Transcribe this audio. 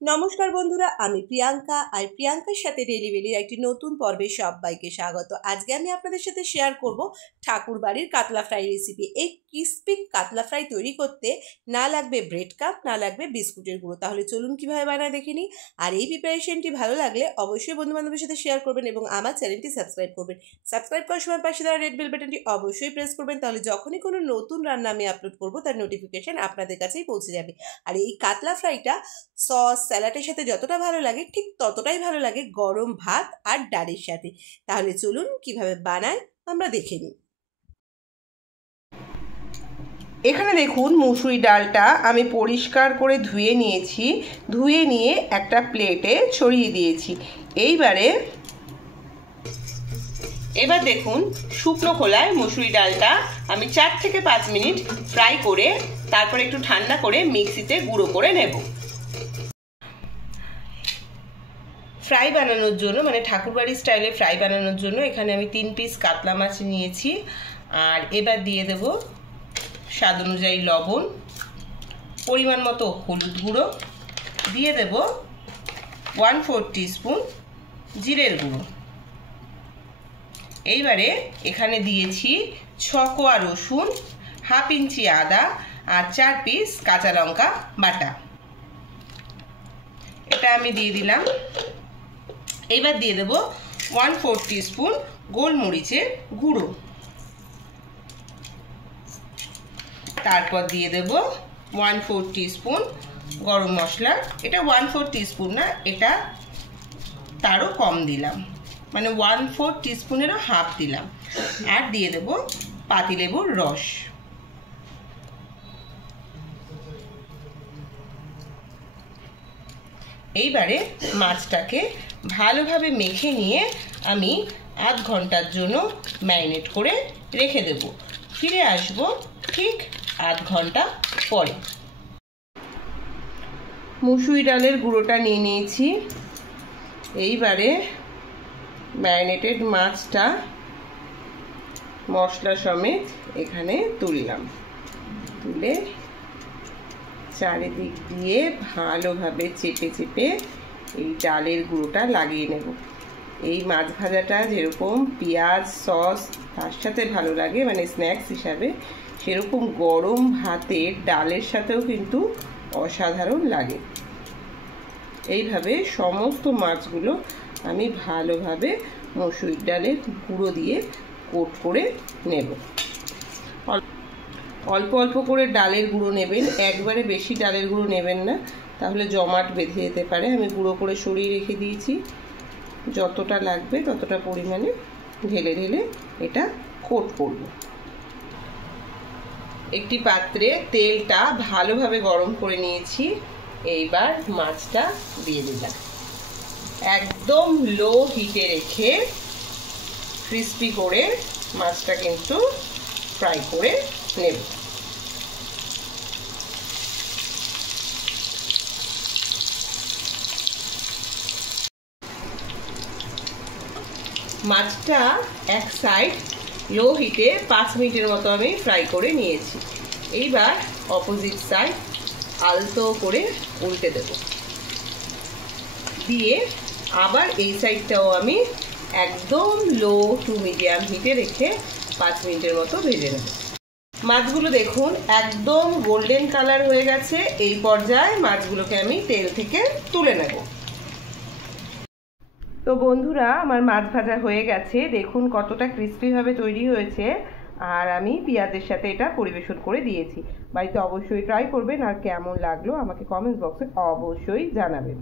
নমস্কার বন্ধুরা, আমি প্রিয়াঙ্কা আর প্রিয়াঙ্কার সাথে ডেলিভারির একটি নতুন পর্বে সবাইকে স্বাগত। আজকে আমি আপনাদের সাথে শেয়ার করব ঠাকুর বাড়ির কাতলা ফ্রাই রেসিপি। এই ক্রিস্পি কাতলা ফ্রাই তৈরি করতে না লাগবে ব্রেড কাপ, না লাগবে বিস্কুটের গুঁড়ো। তাহলে চলুন কিভাবে বানায় দেখে নিই। আর এই প্রিপারেশনটি ভালো লাগলে অবশ্যই বন্ধু বান্ধবের সাথে শেয়ার করবেন এবং আমার চ্যানেলটি সাবস্ক্রাইব করবেন। সাবস্ক্রাইব করার সময় পাশে দেওয়া রেড বেল বাটনটি অবশ্যই প্রেস করবেন, তাহলে যখনই কোনো নতুন রান্না আমি আপলোড করব তার নোটিফিকেশন আপনাদের কাছেই পৌঁছে যাবে। আর এই কাতলা ফ্রাইটা সস স্যালাডের সাথে যতটা ভালো লাগে ঠিক ততটাই ভালো লাগে গরম ভাত আর ডালের সাথে। তাহলে চলুন কিভাবে বানায় আমরা দেখে নিই। এখানে দেখুন, মুসুরি ডালটা আমি পরিষ্কার করে ধুয়ে নিয়েছি। ধুয়ে নিয়ে একটা প্লেটে ছড়িয়ে দিয়েছি। এবার দেখুন, শুকনো খোলায় মুসুরি ডালটা আমি 4 থেকে 5 মিনিট ফ্রাই করে তারপরে একটু ঠান্ডা করে মিক্সিতে গুঁড়ো করে নেব। ফ্রাই বানানোর জন্য, মানে ঠাকুরবাড়ি স্টাইলে ফ্রাই বানানোর জন্য এখানে আমি 3 পিস কাতলা মাছ নিয়েছি। আর এবার দিয়ে দেব স্বাদ অনুযায়ী লবণ, পরিমাণ মতো হলুদ গুঁড়ো, দিয়ে দেব 1/4 টিস্পুন জিরের গুঁড়ো। এইবারে এখানে দিয়েছি 6 কোয়া রসুন, 1/2 ইঞ্চি আদা আর 4 পিস কাঁচা লঙ্কা বাটা। এটা আমি দিয়ে দিলাম। এবার দিয়ে দেব 1/4 টিস্পুন গোলমরিচের গুঁড়ো। তারপর দিয়ে দেব 1/4 টিস্পুন গরম মশলা। এটা 1/4 টিস্পুন না, এটা তারও কম দিলাম, মানে 1/4 টিস্পুনেরও হাফ দিলাম। আর দিয়ে দেব পাতিলেবুর রস। এইবারে মাছটাকে ভালোভাবে মেখে নিয়ে আমি আধ ঘন্টার জন্য ম্যারিনেট করে রেখে দেব। ফিরে আসব ঠিক আধ ঘন্টা পরে। মুসুরি ডালের গুঁড়োটা নিয়ে নিয়েছি। এইবারে ম্যারিনেটেড মাছটা মশলা সমেত এখানে তুললাম। তুলে চারিদিক দিয়ে ভালোভাবে চেপে চেপে এই ডালের গুঁড়োটা লাগিয়ে নেব। এই মাছ ভাজাটা যেরকম পেঁয়াজ সস তার সাথে ভালো লাগে, মানে স্ন্যাক্স হিসাবে, সেরকম গরম ভাতের ডালের সাথেও কিন্তু অসাধারণ লাগে। এইভাবে সমস্ত মাছগুলো আমি ভালোভাবে মসুরির ডালের গুঁড়ো দিয়ে কোট করে নেব। অল্প অল্প করে ডালের গুঁড়ো নেবেন, একবারে বেশি ডালের গুঁড়ো নেবেন না, তাহলে জমাট বেঁধে যেতে পারে। আমি গুঁড়ো করে সরিয়ে রেখে দিয়েছি। যতটা লাগবে ততটা পরিমাণে ঢেলে ঢেলে এটা কোট করব। একটি পাত্রে তেলটা ভালোভাবে গরম করে নিয়েছি। এইবার মাছটা দিয়ে দিলাম। একদম লো হিটে রেখে ক্রিস্পি করে মাছটা কিন্তু ফ্রাই করে নেব। মাছটা এক সাইড লো হিটে 5 মিনিটের মতো আমি ফ্রাই করে নিয়েছি। এইবার অপোজিট সাইড আলতো করে উল্টে দেব। দিয়ে আবার এই সাইডটাও আমি একদম লো টু মিডিয়াম হিটে রেখে 5 মিনিটের মতো ভেজে নেব। মাছগুলো দেখুন একদম গোল্ডেন কালার হয়ে গেছে। এই পর্যায়ে মাছগুলোকে আমি তেল থেকে তুলে নেব। তো বন্ধুরা, আমার মাছ ভাজা হয়ে গেছে। দেখুন কতটা ক্রিস্পিভাবে তৈরি হয়েছে। আর আমি পেঁয়াজের সাথে এটা পরিবেশন করে দিয়েছি। বাড়িতে অবশ্যই ট্রাই করবেন। আর কেমন লাগলো আমাকে কমেন্ট বক্সে অবশ্যই জানাবেন।